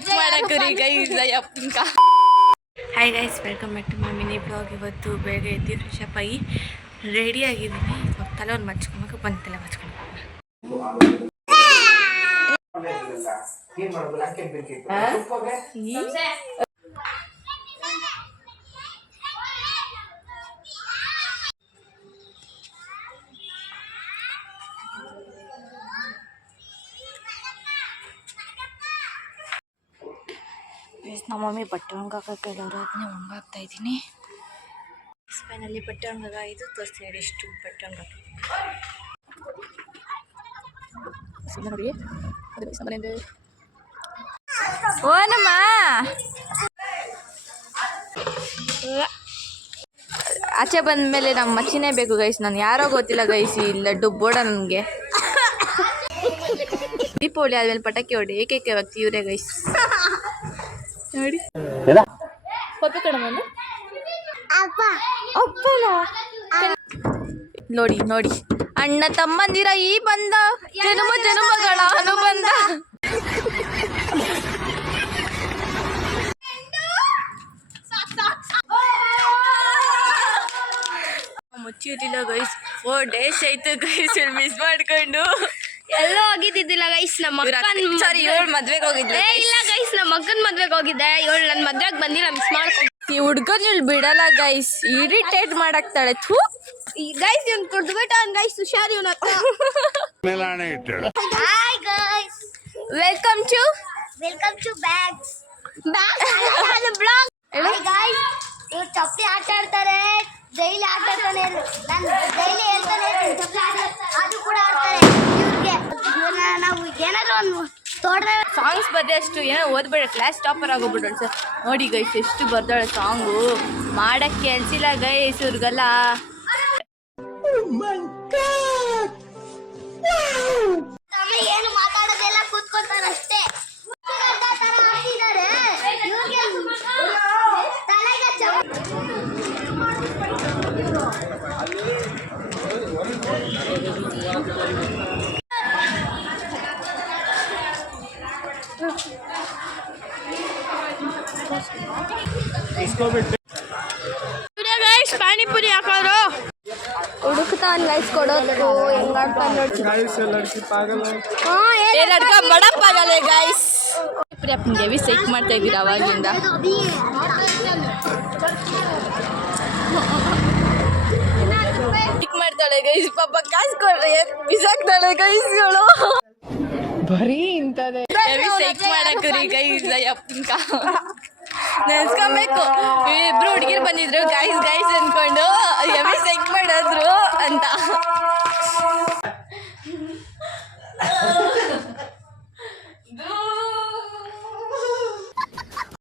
Set ಮಾಡಕ್ರಿ guys ಅಯ್ಯಪ್ಪನ್ಕ. Hi guys, welcome back to my mini blog. ಇವತ್ತು ಬೇಗ ಎದ್ದು ಫ್ರೆಶ್ ಅಪ್ ಆಗಿ ರೆಡಿ ಆಗಿದ್ದೀನಿ. ತಲೆ ಒಂದು ಮಚ್ಕೊಬೇಕು, ಬಂದು ತಲೆ ಮಚ್ಕೊಂಡು ನಮ್ಮ ಮಮ್ಮಿ ಬಟ್ಟೆ ಒಣಗಾಕಕ್ಕೆ ಹೇಳೋರು, ಅದನ್ನೇ ಒಣಗಾಕ್ತಾ ಇದ್ದೀನಿ. ಸ್ಪೈನಲ್ಲಿ ಬಟ್ಟೆ ಒಣಗಾಗ ಇದು ತೋರಿಸ್ತೀನಿ ಎಷ್ಟು ಬಟ್ಟೆ ಒಣಗಾಕ ನೋಡಿ. ಓನಮ್ಮ ಆಚೆ ಬಂದ ಮೇಲೆ ನಮ್ಮ ಮಚ್ಚಿನೇ ಬೇಕು ಗೈಸ್. ನಾನು ಯಾರೋ ಗೊತ್ತಿಲ್ಲ ಗೈಸ್, ಈ ಲಡ್ಡು ಬೋಡ ನನಗೆ. ದೀಪಾವಳಿ ಆದ್ಮೇಲೆ ಪಟಾಕಿ ಹೊಡಿ ಏಕೈಕ ವ್ಯಕ್ತಿ ಇವರೇ ಗೈಸ್. ನೋಡಿ ನೋಡಿ ನೋಡಿ, ಅಣ್ಣ ತಮ್ಮಂದಿರ ಈ ಬಂದ ಜನುಮ ಜನುಮಗಳ ಅನುಬಂಧ. ಮುಚ್ಚಿಟ್ಟಿಲ್ಲ ಗೈಸ್, 4 days ಆಯ್ತು ಗೈಸ್ ಮಿಸ್ ಮಾಡ್ಕೊಂಡು. ಎಲ್ಲೋ ಹೋಗಿದ್ದಿದ್ದಿಲ್ಲ ಗೈಸ್, ನಮ್ಮ ಸಾರಿ ಇವಳು ಮದ್ವೆಗೆ ಹೋಗಿದ್ದೆ. ಇಲ್ಲ ಗೈಸ್, ನಮ್ಮ ಅಕ್ಕನ ಮದ್ವೆಗೆ ಹೋಗಿದ್ದೆ. ಇವಳು ನನ್ನ ಮದ್ವೆಗೆ ಬಂದಿಲ್ಲ, ಮಿಸ್ ಮಾಡ್ಕೊಂಡು. ಈ ಹುಡ್ಗನ್ ಇವಳು ಬಿಡಲ್ಲ ಗೈಸ್, ಇರಿಟೇಟ್ ಮಾಡಾಕ್ತಾಳೆ. ಥೂ ಗೈಸ್, ಇವ್ನು ಕುಡ್ದ್ಬಿಟ್ಟ ಗೈಸ್, ಹುಷಾರ್ ಇವನ ಹತ್ರ. Hi guys, welcome to bags blog. Hi guys, ಇವ್ರು ಚಪ್ಪಲಿ ಆಟ ಆಡ್ತಾರೆ, ಡೈಲಿ ಆಟ ಆಡ್ತಾನೆ. ನಾನು ಡೈಲಿ ಹೇಳ್ತಾನೆ ಚಪ್ಪಲಿ ಆಟ ಅದು ಕೂಡ ಆಡ್ತಾರೆ. ಇವ್ರಿಗೆ ನಾವು ಏನಾದ್ರು ಒಂದು ತೋಡ್ರೆ ಸಾಂಗ್ಸ್ ಬರ್ದೆ ಅಷ್ಟು ಏನೋ ಓದ್ಬೇಡ, ಕ್ಲಾಸ್ ಟಾಪರ್ ಆಗೋಗ್ಬಿಟ್ಟು ಸರ್. ನೋಡಿ ಗೈಸ್ ಎಷ್ಟು ಬರ್ದಾಳೆ ಸಾಂಗು, ಮಾಡಕ್ಕೆ ಕೆಲ್ಸಿಲ್ಲ ಗೈಸ್ ಇವ್ರಿಗೆಲ್ಲ. ಏನು ಮಾತಾಡೋದೆಲ್ಲ ಕೂತ್ಕೊತಾರೆ ಅಷ್ಟೇ. ಪಾನಿಪುರಿ ಹಾಕೋರು ಹುಡುಕ್ತಾನ್ ಗೈಸ್, ಕೊಡೋದು ಹೆಂಗಾಡ್ತಾನೆ ನೋಡಿ. ಲಡ್ಕ ಬಡ ಪಾಗಲೆ ಗೈಸ್. ಅಪ್ಪನಿಗೆ ಹೆವಿ ಸೈಕ್ ಮಾಡ್ತಾ ಇದ್ದೀರಾ ಅವಾಗಿಂದ. ಸೈಕ್ ಮಾಡ್ತಾಳೆ ಗೈಸ್, ಪಾಪ ಕಾಸು ಕೊಡ್ರಿ ಬಿಸಾಕ್ತಾಳೆ ಗೈಸ್ಗಳು. ಬರೀ ಇಂತದೆ ಹೆವಿ ಸೈಕ್ ಮಾಡಕ್ರಿ ಗೈಸ್ ಅಯ್ಯಪ್ಪನ್ಕ. ನೆನ್ಸ್ಕೊಬೇಕು, ಇಬ್ರು ಹುಡುಗಿರು ಬಂದಿದ್ರು ಗೈಸ್ ಗೈಸ್ ಅನ್ಕೊಂಡು ಹೆವಿ ಸೈಕ್ ಮಾಡಿದ್ರು ಅಂತ.